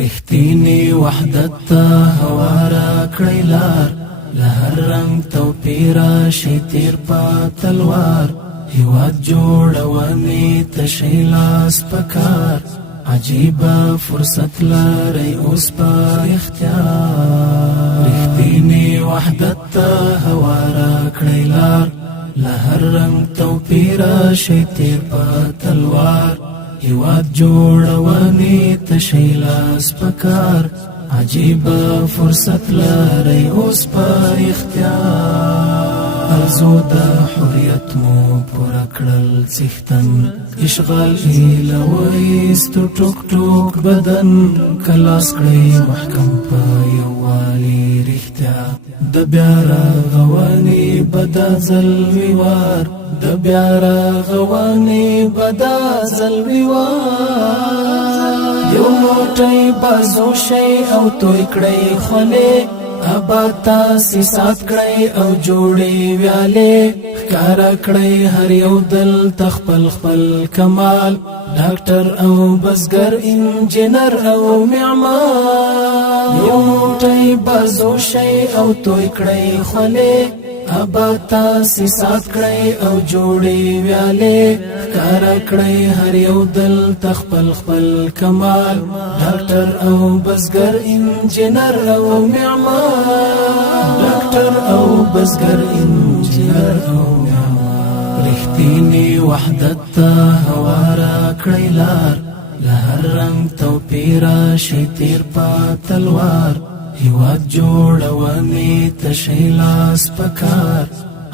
رښتینی وحدت ته هواره کړی لار، له هر رنګ توپیر شي تیر په تلوار. هیواد جوړونې ته شي لاس په کار، عجیبه فرصت لرئ اوس په اختیار. رښتینی وحدت ته هواره کړی لار، له هر رنګ توپیر شي تیر په تلوار. هیواد جوړونې ته شي لاس په کار، عجیبه فرصت لرئ اوس په اختیار. ارزو د حریت مو پوره کړل څښتن، اشغال ایله وایستو ټوک ټوک بدن. کلاس کړئ محکم په یووالي رښتیا، د بیا رغونې به دا ځلوي وار، د بیا رغونې به دا ځلوي وار. یو موټی بازو شئ او توی کړئ خولې، آباد تاسیسات کړئ او جوړې ویالې. ښکاره کړئ هر یو دل خپل خپل کمال، ډاکټر او بزګر، انجینر او معمار. یو موټی بازو شئ او توی کړئ خولې، آباد تاسیسات کړئ او جوړې ویالې. ښکاره کړئ هر یو دل خپل خپل کمال، ډاکټر او بزګر، انجینر او معمار. ډاکټر او بزګر، انجینر او معمار. رښتینی وحدت ته هواره کړی لار، له هر رنګ توپیر شي تیر په تلوار. هیواد جوړونې ته شي لاس په کار،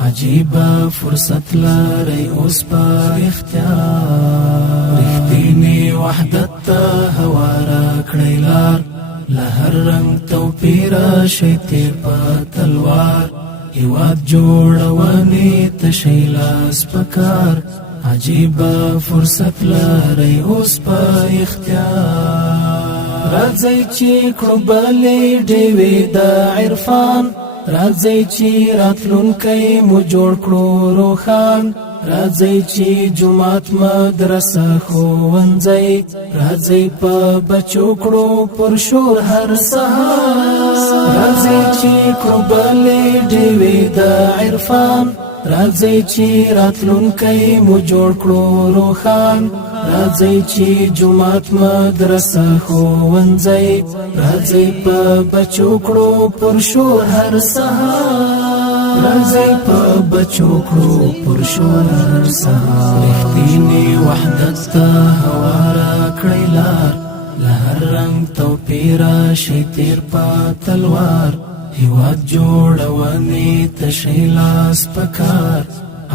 عجیبه فرصت لرئ اوس په اختیار. رښتینی وحدت ته هواره کړی لار، له هر رنګ توپیر شي تیر په تلوار. هیواد جوړونې ته شي لاس په کار، عجیبه فرصت لرئ اوس په اختیار. راځئ چې کړو بلې ډیوې د عرفان، راځئ چې راتلونکی مو جوړ کړو روښان. راځئ چې جومات، مدرسه، ښوونځی، راځئ په بچو کړو پرشور هر سهار. راځئ چې کړو بلې ډیوې د عرفان، راځئ چې راتلونکی مو جوړ کړو روښان. راځئ چې جومات، مدرسه، ښوونځی، راځئ په بچو کړو پرشور هر سهار. راځئ په بچو کړو پرشور هر سهار. رښتینی وحدت ته هواره کړی لار، له هر رنګ توپیر شي تیر په تلوار. هیواد جوړونې ته شي لاس په کار،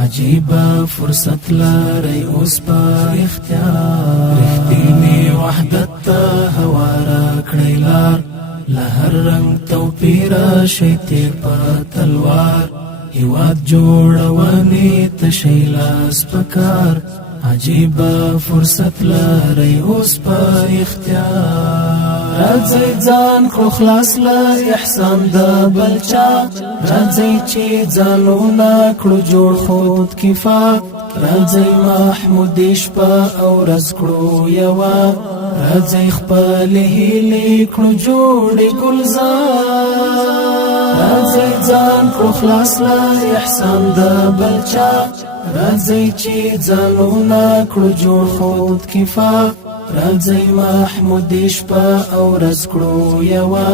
عجیبه فرصت لرئ اوس په اختیار. رښتینی وحدت ته هواره کړی لار، له هر رنګ توپیر شي تیر په تلوار. هیواد جوړونې ته شي لاس په کار، عجیبه فرصت لرئ اوس په اختیار. راځئ ځان کړو خلاص له احسان د بل چا، راځئ چې ځانونه کړو جوړ خود کفا. راځئ محمودي شپه او ورځ کړو یوه، راځئ خپلې هیلې کړو جوړې ګلزار. راځئ ځان کړو خلاص له احسان د بل چا، راځئ چې ځانونه کړو جوړ خود کفا. راځئ محمودي شپه او ورځ کړو یوه،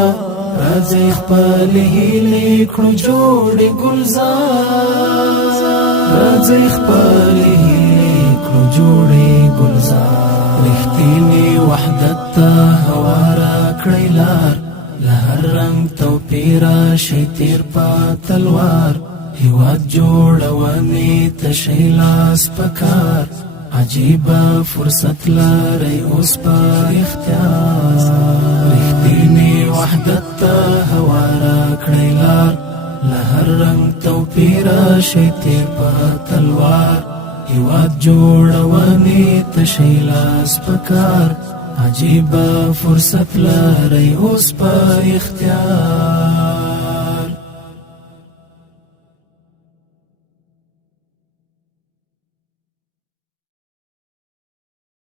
راځئ خپلې هیلې کړو جوړې ګلزار. راځئ خپلې هیلې کړو جوړې ګلزار. رښتینی وحدت ته هواره کړی لار، له هر رنګ توپیر شي تیر په تلوار. هیواد جوړونې ته شي لاس په کار، عجیبه فرصت لرئ اوس په اختیار. رښتینی وحدت ته هواره کړی لار، له هر رنګ توپیر شي تیر په تلوار. هیواد جوړونې ته شي لاس په کار، عجیبه فرصت لرئ اوس په اختیار.